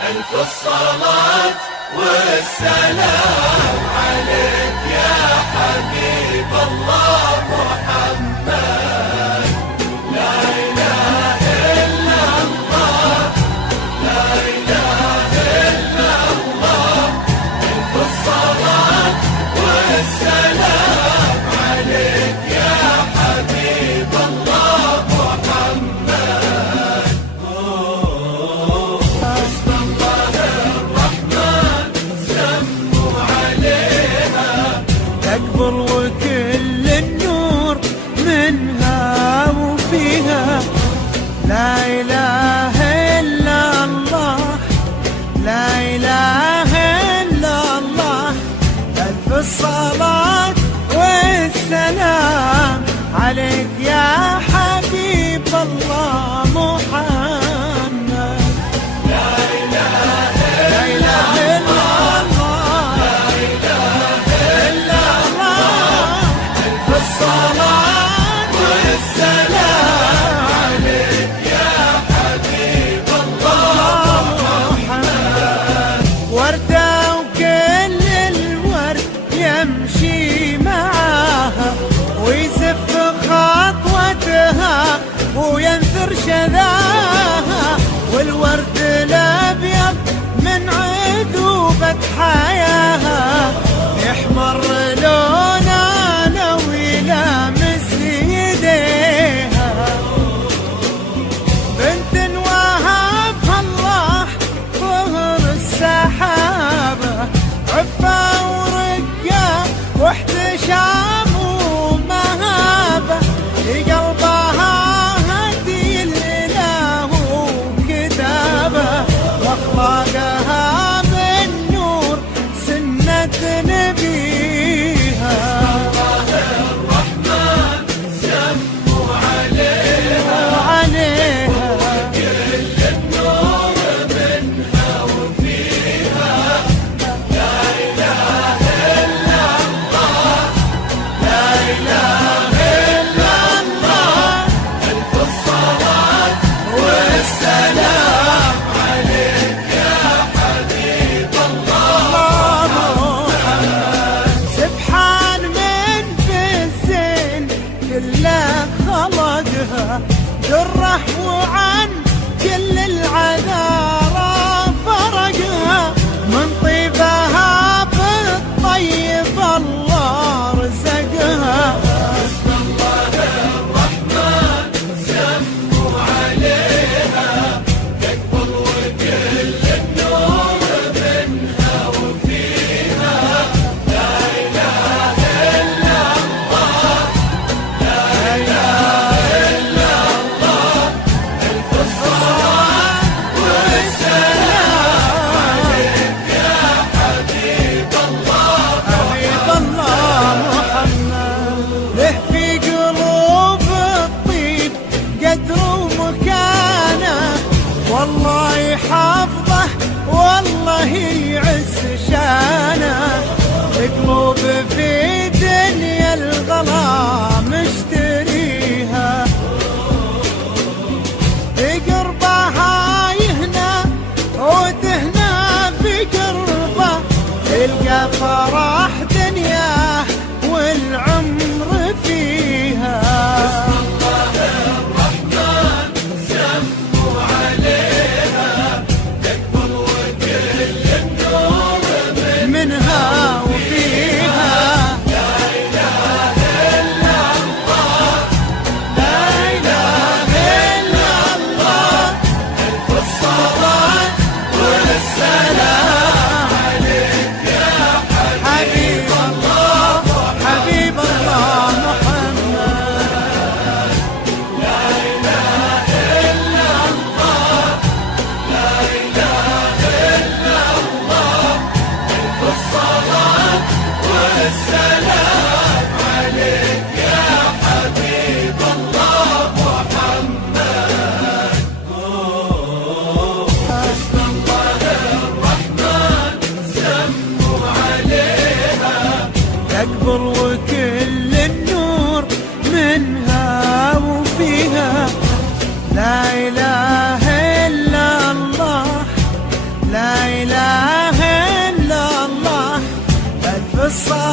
ألف الصلاة والسلام عليك يا حبيب الله محمد. لا إله إلا الله، لا إله إلا الله. ألف الصلاة والسلام عليك يا حبيب الله محمد. حسب الله الرحمن سموا عليها، تكبر وكل النور منها وفيها. لا إله إلا الله، لا إله إلا الله. ألف الصلاة والسلام عليك يا حبيب الله محمد. لا إله لا إله إلا الله، لا إله إلا الله. ألف الصلاة والسلام عليك يا حبيب الله محمد. وردة وكل الورد يمشي معاها، ويزف خطوتها وينثر شذاها. والورد الأبيض من عذوبة حياها، يحمر لونه لو يلامس يديها. بنت وهبها الله ظهر السحابة، عفة ورقة واحتشام ومهابة. لقلبها هدي الإله وكتابة، واخلاقها من نور سنة نبيها. الله الرحمن سموا عليها، عليها كل النور منها وفيها. لا إله إلا الله، لا إله إلا الله. ألف الصلاة والسلام عليك يا حبيب الله محمد. سبحان من في الزين كله خلقها، دره وعن كل العذارى فرقها. من طيبها بالطيب الله رزقها. حسب الله الرحمن سموا عليها، تكبر وكل النور منها وفيها. لا إله إلا الله، لا إله إلا الله. ألف الصلاة والسلام عليك يا حبيب الله حبيب الله محمد. له في قلوب الطيب قدر ومكانه، والله يحفظه والله يعز شانه. قلوب في دنيا الغلا مشتريها، بقربها يهنى وتهنى بقربه. تلقى فرح دنياه والعمر فيها. الله الرحمن سموا عليها، تكبر وكل النور منها وفيها. لا إله إلا الله، لا إله إلا الله. الصلاة